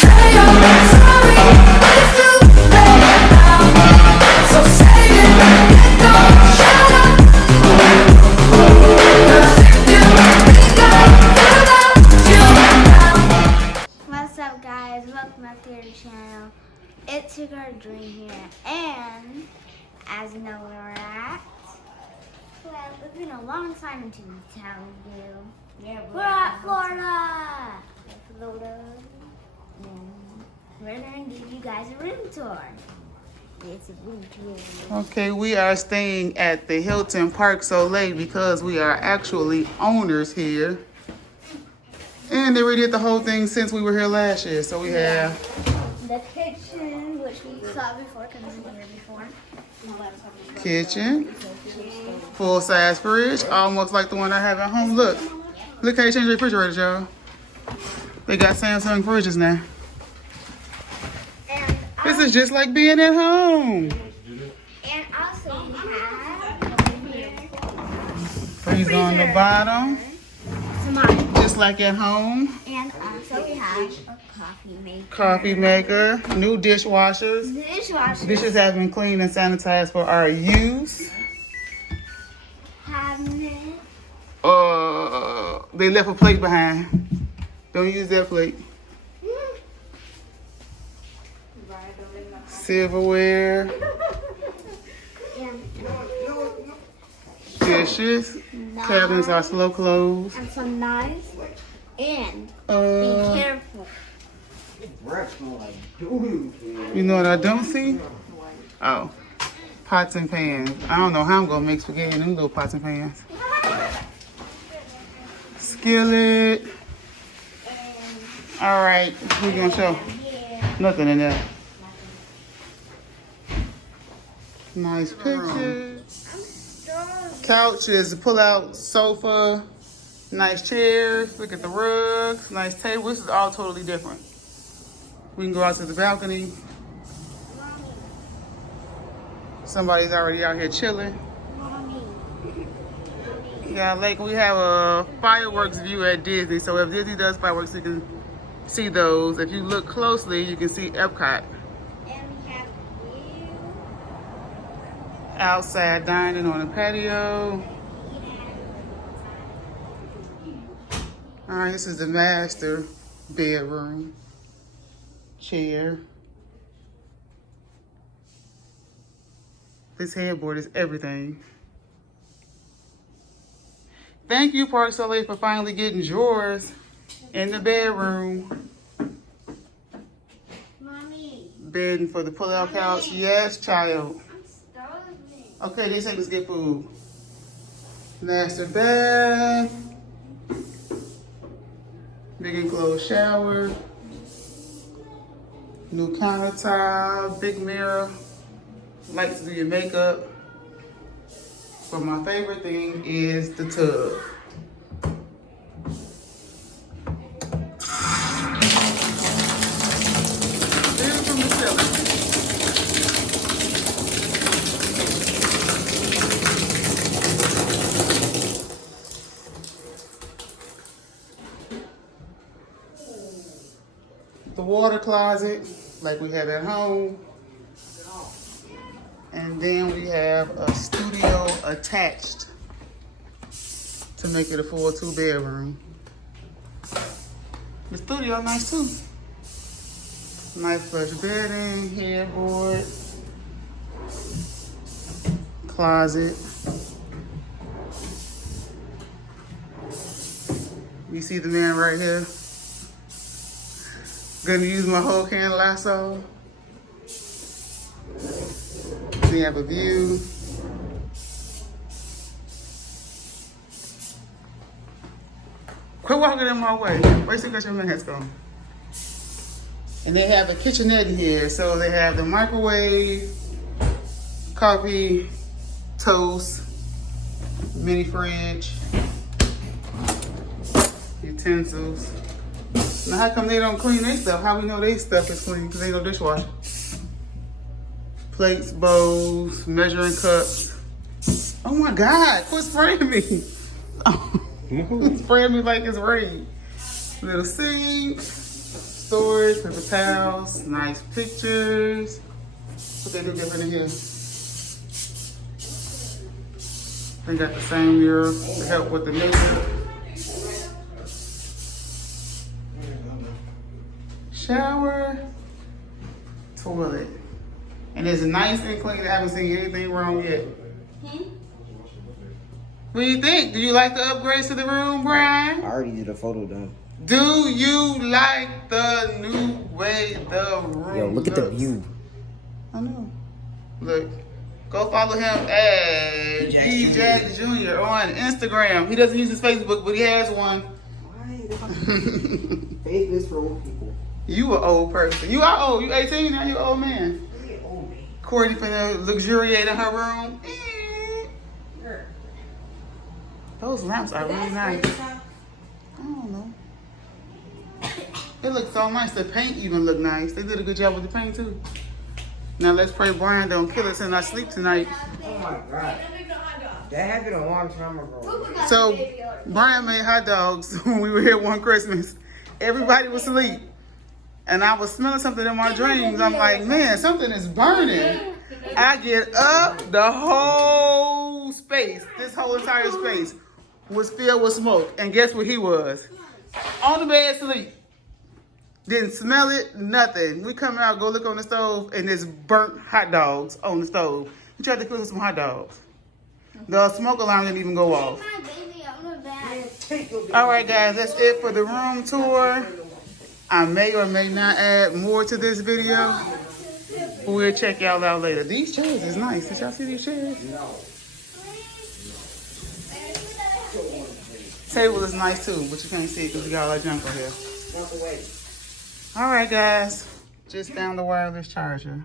What's up, guys? Welcome back to your channel. It's your girl Dream here, and as you know where we're at, well, it's been a long time until we tell you. Yeah, we're at Florida. And we're gonna give you guys a room tour. It's a room tour. Okay, we are staying at the Hilton Parc Soliel because we are actually owners here. And they redid the whole thing since we were here last year. So we have the kitchen, which we saw before because we were here before. Kitchen, full-size fridge, almost like the one I have at home. Look how they changed the refrigerators, y'all. They got Samsung fridges now. And This is just like being at home. And also we have Freezer on the bottom, just like at home. And also we have a coffee maker. Coffee maker, new dishwashers. Dishwasher. Dishes have been cleaned and sanitized for our use. Cabinet. They left a plate behind. Don't use that plate. Silverware. Dishes. Cabinets are slow closed. And some knives. And be careful. You know what I don't see? Oh, pots and pans. I don't know how I'm gonna make spaghetti in them little pots and pans. Skillet. All right, we're gonna show nothing in there. Nice pictures. Couches, pull-out sofa. Nice chairs. Look at the rugs. Nice table. This is all totally different. We can go out to the balcony. Somebody's already out here chilling. Yeah, like we have a fireworks view at Disney. So if Disney does fireworks, you can see those. If you look closely, you can see Epcot. And we have view. Outside dining on the patio. All right, this is the master bedroom. Chair. This headboard is everything. Thank you, Parc Soliel, for finally getting drawers in the bedroom. Mommy. Bedding for the pull-out couch. Yes, child. I'm starving. Okay, they say let's get food. Master bath. Big enclosed shower. New countertop, big mirror. Lights to do your makeup. But my favorite thing is the tub. View from the ceiling. The water closet, like we have at home. And then we have a studio attached to make it a full 2-bedroom. The studio nice too. Nice plush bedding, headboard, closet. You see the man right here. Gonna use my whole can lasso. We have a view. Quit walking in my way. Wait till you got your mask on. And they have a kitchenette here. So they have the microwave, coffee, toast, mini fridge, utensils. Now how come they don't clean their stuff? How we know their stuff is clean? Because they no dishwasher. Plates, bowls, measuring cups. Oh my God, quit spraying me. Spraying me like it's rain. Little sink, storage, paper towels, nice pictures. What they do different in here? They got the same mirror to help with the makeup. Shower, toilet. And it's nice and clean. I haven't seen anything wrong yet. What do you think? Do you like the upgrades to the room, Brian? I already did a photo done. Do you like the new way the room Yo, look at the looks? view. I know. Look. Go follow him at D. Jack Jr. on Instagram. He doesn't use his Facebook, but he has one. Facebook is for old people. You an old person. You are old. You 18 now. You an old man. Old man. Courtney finna luxuriate in her room. Those lamps are really nice. I don't know. It looks so nice. The paint even look nice. They did a good job with the paint too. Now let's pray Brian don't kill us in our sleep tonight. Oh my God. That happened a long time ago. So Brian made hot dogs when we were here one Christmas. Everybody was asleep. And I was smelling something in my dreams. I'm like, man, something is burning. I get up, the whole space, this whole entire space was filled with smoke. And guess what he was? On the bed asleep. Didn't smell it, nothing. We come out, go look on the stove, and there's burnt hot dogs on the stove. He tried to cook some hot dogs. The smoke alarm didn't even go off. All right, guys, that's it for the room tour. I may or may not add more to this video. We'll check y'all out later. These chairs is nice. Did y'all see these chairs? No. Table is nice too, but you can't see it because we got all that junk on here. Step away. All right, guys. Just found the wireless charger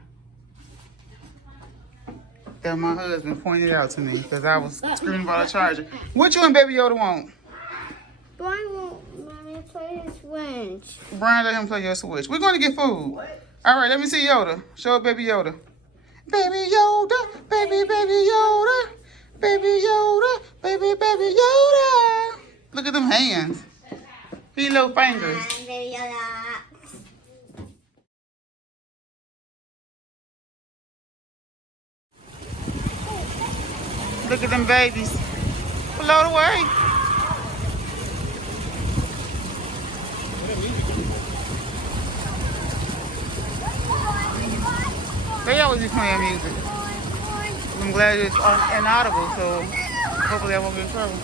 that my husband pointed out to me because I was screaming about a charger. What you and Baby Yoda want? Brian won't let me play his Switch. Brian, let him play your Switch. We're going to get food. All right, let me see Yoda. Show Baby Yoda. Baby Yoda, baby Yoda, baby Yoda, baby Yoda. Look at them hands. These little fingers. Baby Yoda. Look at them babies. Float away. They always be playing music. I'm glad it's inaudible, so hopefully I won't get in trouble.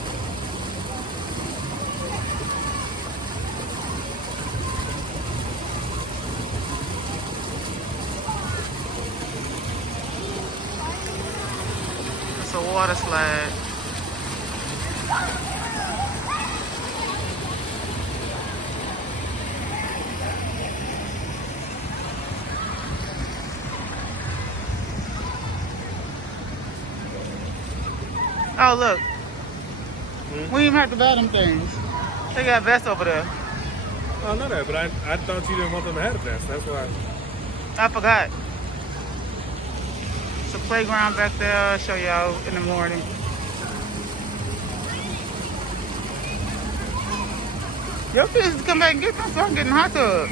It's a water slide. Oh, look. We even have to buy them things. They got vests over there. I know that, but I thought you didn't want them to have a vest. That's why. I forgot. It's a playground back there. I'll show y'all in the morning. Your kids come back and get them so I can get in the hot tub.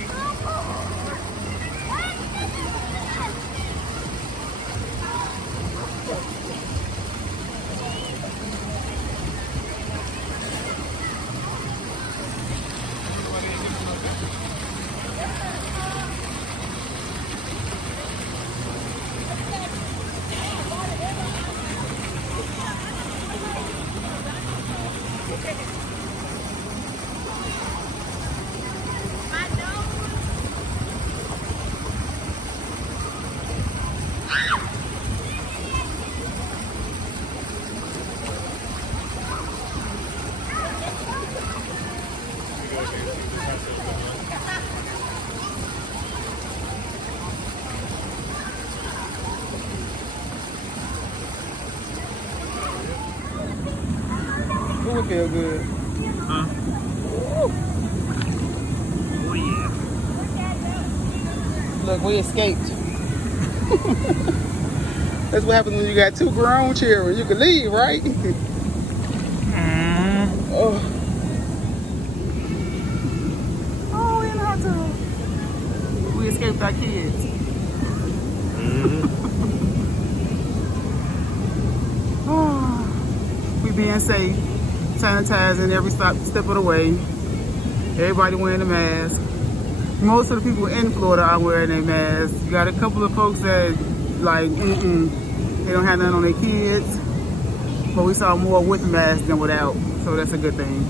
Who would feel good? Huh? Oh yeah. Look, we escaped. That's what happens when you got two grown children. You can leave, right? Oh. Oh, in the hot tub. escaped our kids. We being safe, sanitizing every step of the way. Everybody wearing a mask. Most of the people in Florida are wearing their masks. You got a couple of folks that like, they don't have nothing on their kids. But we saw more with masks than without, so that's a good thing.